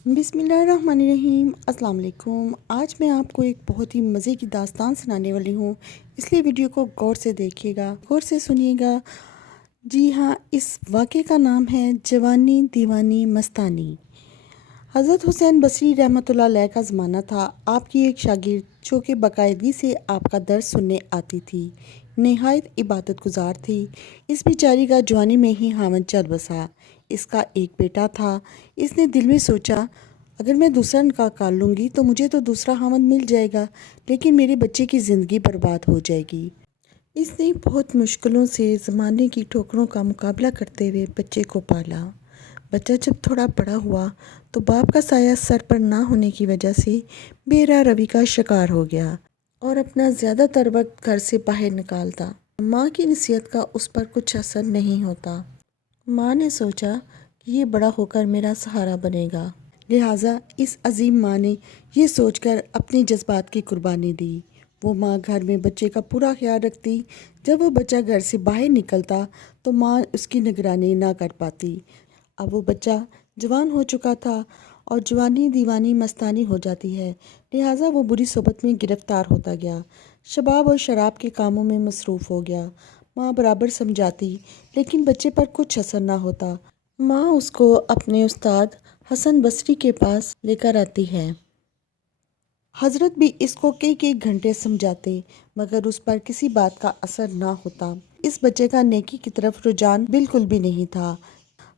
बिस्मिल्लाहिर्रहमानिर्रहीम। अस्सलाम वालेकुम। आज मैं आपको एक बहुत ही मज़े की दास्तान सुनाने वाली हूँ, इसलिए वीडियो को गौर से देखिएगा, गौर से सुनिएगा। जी हाँ, इस वाक़े का नाम है जवानी दीवानी मस्तानी। हज़रत हुसैन बसरी रहमतुल्लाह अलैह का ज़माना था। आपकी एक शागिर्द जो कि बाकायदगी से आपका दर्स सुनने आती थी, नहायत इबादत गुजार थी। इस बेचारी का जवानी में ही हामद चल बसा। इसका एक बेटा था। इसने दिल में सोचा, अगर मैं दूसरा निकाह कर लूँगी तो मुझे तो दूसरा हामद मिल जाएगा, लेकिन मेरे बच्चे की ज़िंदगी बर्बाद हो जाएगी। इसने बहुत मुश्किलों से ज़माने की ठोकरों का मुकाबला करते हुए बच्चे को पाला। बच्चा जब थोड़ा बड़ा हुआ तो बाप का साया सर पर ना होने की वजह से बेरा रवि का शिकार हो गया और अपना ज़्यादातर वक्त घर से बाहर निकालता। माँ की नसीहत का उस पर कुछ असर नहीं होता। माँ ने सोचा कि ये बड़ा होकर मेरा सहारा बनेगा, लिहाजा इस अजीम माँ ने ये सोचकर अपने जज्बात की कुर्बानी दी। वो माँ घर में बच्चे का पूरा ख्याल रखती। जब वो बच्चा घर से बाहर निकलता तो माँ उसकी निगरानी ना कर पाती। अब वो बच्चा जवान हो चुका था और जवानी दीवानी मस्तानी हो जाती है, लिहाजा वो बुरी सोबत में गिरफ्तार होता गया। शबाब और शराब के कामों में मसरूफ़ हो गया। माँ बराबर समझाती, लेकिन बच्चे पर कुछ असर ना होता। माँ उसको अपने उस्ताद हसन बसरी के पास लेकर आती है। हजरत भी इसको कई कई घंटे समझाते, मगर उस पर किसी बात का असर ना होता। इस बच्चे का नेकी की तरफ रुझान बिल्कुल भी नहीं था।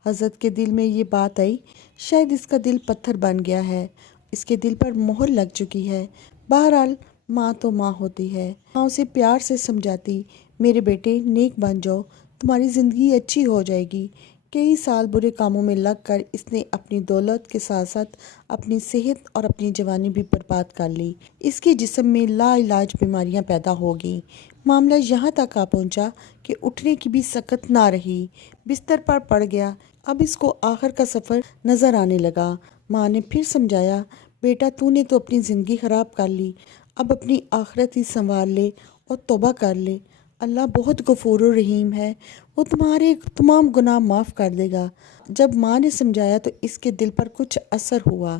हजरत के दिल में ये बात आई, शायद इसका दिल पत्थर बन गया है, इसके दिल पर मोहर लग चुकी है। बहरहाल माँ तो माँ होती है। माँ उसे प्यार से समझाती, मेरे बेटे नेक बन जाओ, तुम्हारी ज़िंदगी अच्छी हो जाएगी। कई साल बुरे कामों में लगकर इसने अपनी दौलत के साथ साथ अपनी सेहत और अपनी जवानी भी बर्बाद कर ली। इसके जिस्म में लाइलाज बीमारियां पैदा हो गईं। मामला यहाँ तक आ पहुँचा कि उठने की भी सकत ना रही, बिस्तर पर पड़ गया। अब इसको आखिर का सफ़र नज़र आने लगा। माँ ने फिर समझाया, बेटा तूने तो अपनी ज़िंदगी ख़राब कर ली, अब अपनी आखिरत ही संभाल ले और तौबा कर ले। अल्लाह बहुत गफूर रहीम है, वो तुम्हारे तमाम गुनाह माफ़ कर देगा। जब माँ ने समझाया तो इसके दिल पर कुछ असर हुआ।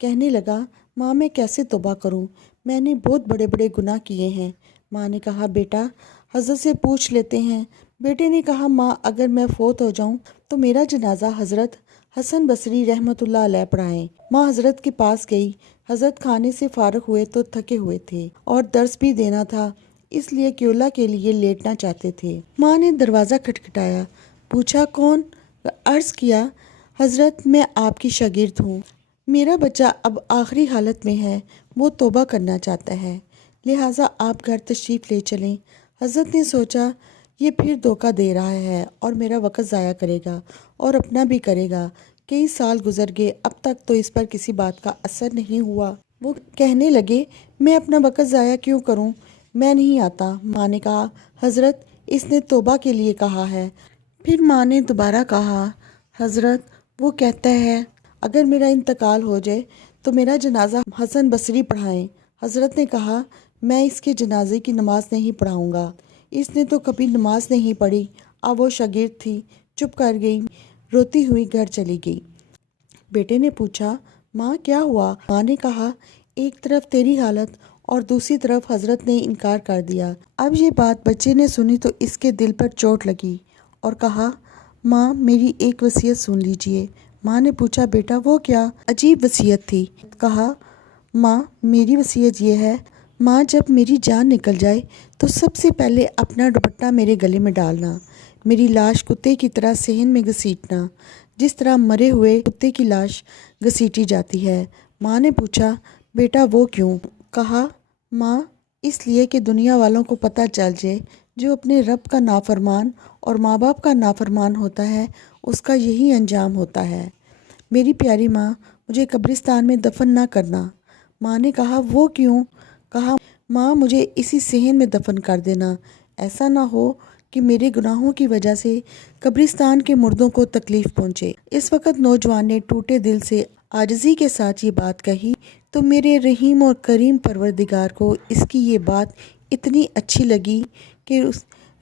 कहने लगा, माँ मैं कैसे तौबा करूँ, मैंने बहुत बड़े बड़े गुनाह किए हैं। माँ ने कहा, बेटा हज़रत से पूछ लेते हैं। बेटे ने कहा, माँ अगर मैं फ़ौत हो जाऊँ तो मेरा जनाजा हज़रत हसन बसरी रहमतुल्लाह अलैह पढ़ाएं। माँ हज़रत के पास गई। हज़रत खाने से फारग हुए तो थके हुए थे और दर्स भी देना था, इसलिए क्योला के लिए लेटना चाहते थे। माँ ने दरवाज़ा खटखटाया, पूछा कौन? अर्ज़ किया, हज़रत मैं आपकी शागिर्द हूँ, मेरा बच्चा अब आखिरी हालत में है, वो तौबा करना चाहता है, लिहाजा आप घर तशरीफ़ ले चलें। हज़रत ने सोचा, ये फिर धोखा दे रहा है और मेरा वक़्त ज़ाया करेगा और अपना भी करेगा। कई साल गुजर गए, अब तक तो इस पर किसी बात का असर नहीं हुआ। वो कहने लगे, मैं अपना वक़्त ज़ाया क्यों करूं, मैं नहीं आता। माँ ने कहा, हज़रत इसने तौबा के लिए कहा है। फिर माँ ने दोबारा कहा, हज़रत वो कहता है अगर मेरा इंतकाल हो जाए तो मेरा जनाजा हसन बसरी पढ़ाएं। हज़रत ने कहा, मैं इसके जनाजे की नमाज नहीं पढ़ाऊँगा, इसने तो कभी नमाज नहीं पढ़ी। अब वो शागिर्द थी, चुप कर गई, रोती हुई घर चली गई। बेटे ने पूछा, माँ क्या हुआ? माँ ने कहा, एक तरफ तेरी हालत और दूसरी तरफ हज़रत ने इनकार कर दिया। अब ये बात बच्चे ने सुनी तो इसके दिल पर चोट लगी और कहा, माँ मेरी एक वसीयत सुन लीजिए। माँ ने पूछा, बेटा वो क्या? अजीब वसीयत थी। कहा, माँ मेरी वसीयत ये है, माँ जब मेरी जान निकल जाए तो सबसे पहले अपना दुपट्टा मेरे गले में डालना, मेरी लाश कुत्ते की तरह सहन में घसीटना, जिस तरह मरे हुए कुत्ते की लाश घसीटी जाती है। माँ ने पूछा, बेटा वो क्यों? कहा, माँ इसलिए कि दुनिया वालों को पता चल जाए जो अपने रब का नाफरमान और माँ बाप का नाफरमान होता है उसका यही अंजाम होता है। मेरी प्यारी माँ मुझे कब्रिस्तान में दफन ना करना। माँ ने कहा, वो क्यों? कहा, माँ मुझे इसी सहन में दफन कर देना, ऐसा ना हो कि मेरे गुनाहों की वजह से कब्रिस्तान के मुर्दों को तकलीफ़ पहुँचे। इस वक्त नौजवान ने टूटे दिल से आजिज़ी के साथ ये बात कही तो मेरे रहीम और करीम परवरदिगार को इसकी ये बात इतनी अच्छी लगी कि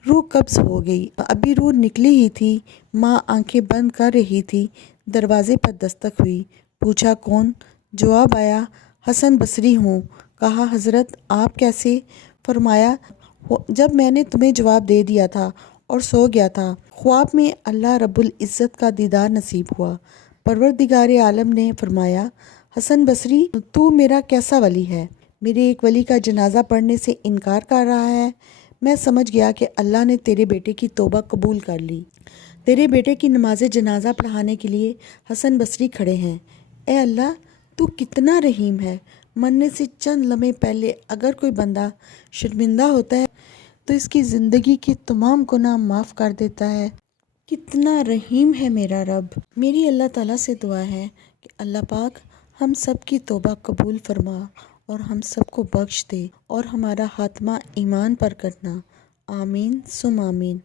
रूह कब्ज़ हो गई। अभी रूह निकली ही थी, माँ आंखें बंद कर रही थी, दरवाजे पर दस्तक हुई। پوچھا کون؟ جواب آیا حسن بصری ہوں۔ کہا حضرت آپ کیسے؟ فرمایا جب میں نے تمہیں جواب دے دیا تھا اور سو گیا تھا، خواب میں اللہ رب العزت کا دیدار نصیب ہوا۔ پروردگار عالم نے فرمایا حسن بصری تو میرا کیسا ولی ہے؟ میرے ایک ولی کا جنازہ پڑھنے سے انکار کر رہا ہے۔ میں سمجھ گیا کہ اللہ نے تیرے بیٹے کی توبہ قبول کر لی۔ تیرے بیٹے کی نماز جنازہ پڑھانے کے لیے حسن بصری کھڑے ہیں۔ اے اللہ تو کتنا رحیم ہے، مرنے سے چند لمحے پہلے اگر کوئی بندہ شرمندہ ہوتا ہے تو اس کی زندگی کے تمام گناہ معاف کر دیتا ہے۔ کتنا رحیم ہے میرا رب۔ میری اللہ تعالیٰ سے دعا ہے کہ اللہ پاک ہم سب کی توبہ قبول فرما اور ہم سب کو بخش دے اور ہمارا خاتمہ ایمان پر کرنا۔ آمین ثم آمین۔